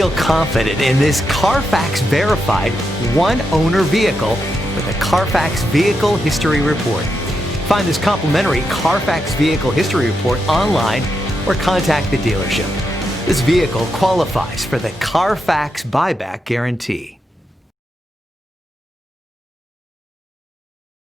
Feel confident in this Carfax verified one-owner vehicle with a Carfax Vehicle History Report. Find this complimentary Carfax Vehicle History Report online or contact the dealership. This vehicle qualifies for the Carfax Buyback Guarantee.